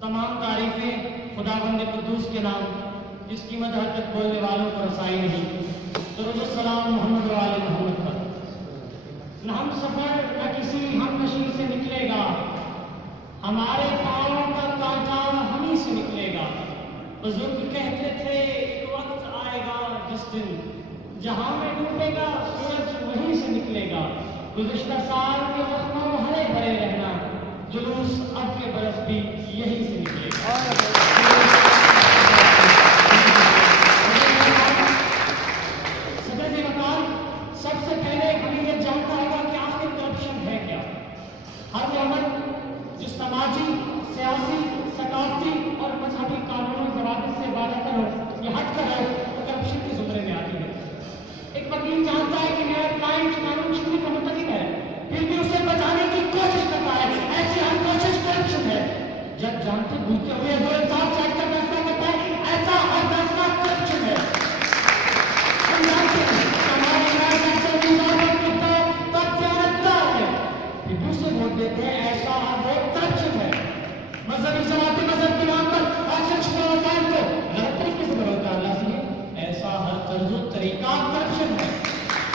तमाम तारीफें खुदावंद कुद्दूस के नाम, जिसकी मदह तक बोलने वालों को रसाई नहीं। दुरूद सलाम मोहम्मद वाले मोहम्मद पर। न हम सफर न किसी हम नशी से निकलेगा, हमारे पाँव का कांटा हम ही से निकलेगा। बुजुर्ग कहते थे एक वक्त आएगा जिस दिन जहां में डूबेगा सूरज वहीं से निकलेगा। गुज़िश्ता साल के जख्मों हरे भरे रहना, जुलूस अब के बरस भी यहीं से निकलेगा। सदर वकार, सबसे पहले हमें यह जानना होगा कि आखिर करप्शन है क्या। हर अमल जो समाजी, सियासी, सकाफती और मजहबी कानूनी जवाबित से बालातर हो, ये हट कर है तो करप्शन के जुमरे में आती है। एक वकील जानता है कि मेरा क्लाइंट कानून छूने का मुतल्लिक है, फिर भी उसे बचाने की कोशिश करता है, ऐसी हर कोशिश करप्शन है। जब जानते भूलते हुए दो इंसाफ साइड का फैसला करता है, ऐसा हर फैसला करप्शन है। हम जानते हैं हमारे न्याय करता है, तब जानतदार है, फिर भी उसे वोट देते हैं, ऐसा हर वोट करप्शन है। मजहबी जमातें मजहब के नाम पर एक्शन छुपा वसाइल को गलत तरीके से बदलता है, अल्लाह से ऐसा हर तर्ज़ो तरीका करप्शन है।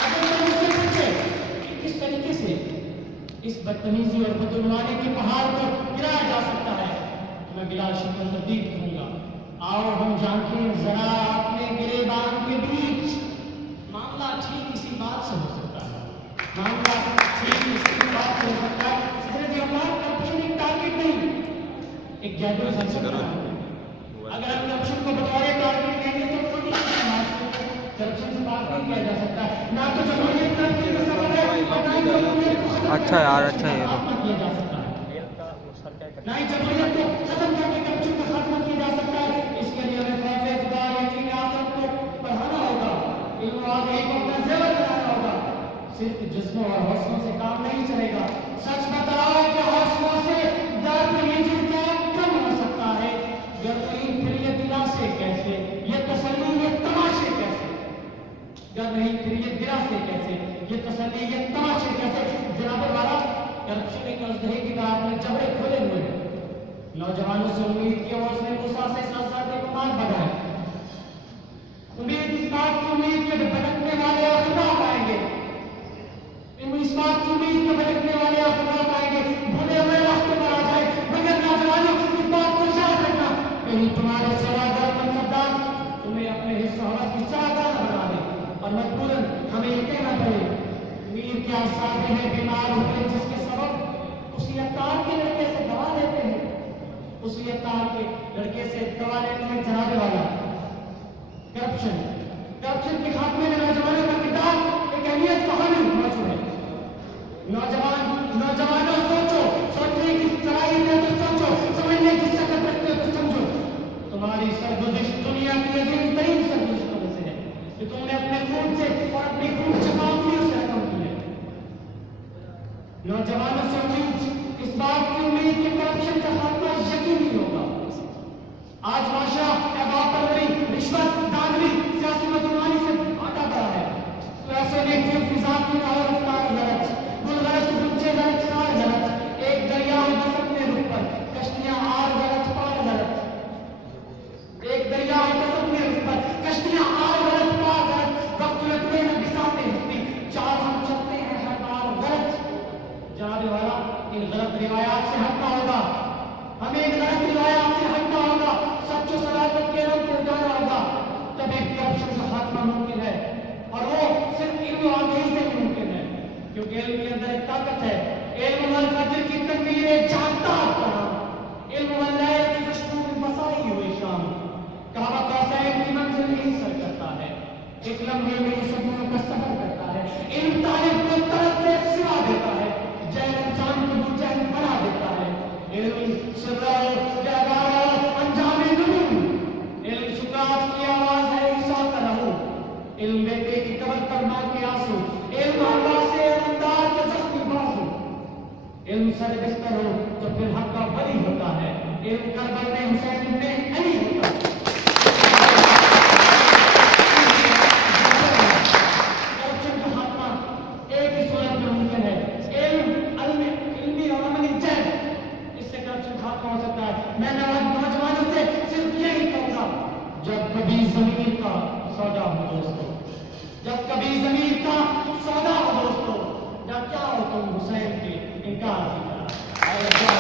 अगर मैं मुझसे पूछे कि किस तरीके से इस बदतमीजी और बदउनवानी के पहाड़ को गिराया जा सकता है, तो मैं बिला शुक्र तरदीद कहूंगा, आओ हम झांकें जरा अपने गिरेबान के बीच। मामला ठीक इसी बात से हो सकता है, मामला ठीक इसी बात से हो सकता है। करप्शन एक टारगेट नहीं, एक जादू है। अगर हम करप्शन को बतौर टारगेट कहेंगे तो करप्शन से बात नहीं किया जा सकता है। ना तो जमहूरियत करप्शन का सबब है, और ना ही जमहूरियत को अच्छा यार, अच्छा है किया जा सकता है, ना ही जमहूरियत को खत्म करके करप्शन का खात्मा किया जा सकता है। इसके लिए हमें खौफ खुदा यकीन आखिरत को बढ़ाना होगा, इल्म और नेक को अपना ज़ेवर बनाना होगा। सिर्फ जिस्मों और हौसलों से काम नहीं चलेगा। सच बताओ कि हौसलों से दर्द हिजर क्या कम हो सकता है? यकीन फिर ये दिला से कैसे, ये तसल्ली ये तमाशे कैसे, जब नहीं फिर ये दिला से कैसे, ये तसल्ली ये तमाशे कैसे। जनाब वाला, करप्शन एक अजदहे की तरह अपने जबड़े खोले हुए हैं। नौजवानों से उम्मीद की और उसने मूसा से साथ एक मार्ग बढ़ाया। उम्मीद इस बात की उम्मीद के भटकने वाले खुदा पाएंगे, इस बात की उम्मीद के भटकने वाले खुदा पाएंगे, भूले हुए रास्ते पर आ जाए। मगर नौजवानों इस बात को याद रखना, कहीं तुम्हारे सवादार मनसबदार तुम्हें अपने हिस्सा की चाहदार बना दे और मजबूरन हमें ये कहना पड़े मीर क्या साथी है बीमार हुए, जिसके सबब उसी अवतार के लड़के से दवा लेते हैं, उसी अवतार के लड़के से दवा लेने में चढ़ाने वाला करप्शन। करप्शन के खात्मे में नौजवानों का किताब एक अहमियत को हामिल मौजूद है। नौजवानों सोचो, सोचने की सलाहियत है तो सोचो, समझने की सकत रखते हो तो समझो। तुम्हारी सरगुज़िश दुनिया की अजीम तरीन सरगुज़िशों में से है कि तुमने अपने खून से और अपनी खून चपावटियों से रकम की है। नौजवानों से उम्मीद इस बात की उम्मीद कि करप्शन का खात्मा यकीनी होगा। आज माशरा अहबाब परवरी, रिश्वत, दानवी, सियासी बदउनवानी से आटा पड़ा है, तो ऐसे में फिर फिजा की और रफ्तार गलत, गुलगलत गुंजे गलत कार गलत, एक दरिया बस अपने रुख पर, कश्तियां आर गलत पार गलत, एक दरिया बस अपने रुख पर, कश्तियां आर गलत पार गलत, वक्त लगते हैं बिसाते हंसती, चाल हम चलते हैं हर बार गलत। जनाबे वाला, इन गलत रिवायात से हटना होगा, हमें इन गलत रिवायात से हटना होगा, सच्चो सलामत के रंग को उठाना होगा, तब एक करप्शन का खात्मा मुमकिन है। और वो सिर्फ इल्म और आगाही से मुमकिन है, क्योंकि इल्म के अंदर एक ताकत है। इल्म वल फज्र की तकबीर जानता अपना, इल्म वल लैल की खुशबू में बसाई हुई शाम, काबा कौसैन की मंजिल यही सर करता है, एक लम्हे में सदियों का सफर करता है। इल्म तालिब को तरफ से सिवा देता है, जैन इंसान को मुजैन बना देता है। इल्म सुराओ जगाओ अंजामे नून, इल्म सुकरात की आवाज है ईसा का लहू, इल्म बेटे की कब्र पर मां के आंसू, इल्म अल्लाह से अंदाज के जख्मी बाजू। इल्म सर बिस्तर हो तो फिर हक का वली होता है, इल्म करबल में हुसैन इब्ने अली होता है। करप्शन का खात्मा एक ही सूरत में मुमकिन है, इल्मी और अमली जैब, इससे करप्शन खात्मा हो सकता है। میں نوجوانوں سے صرف یہی کہوں گا، جب کبھی زمین کا سودا ہو دوستو، جب کبھی زمین کا سودا ہو دوستو، نہ کیا ہو تم حسین کے انکار کی طرح۔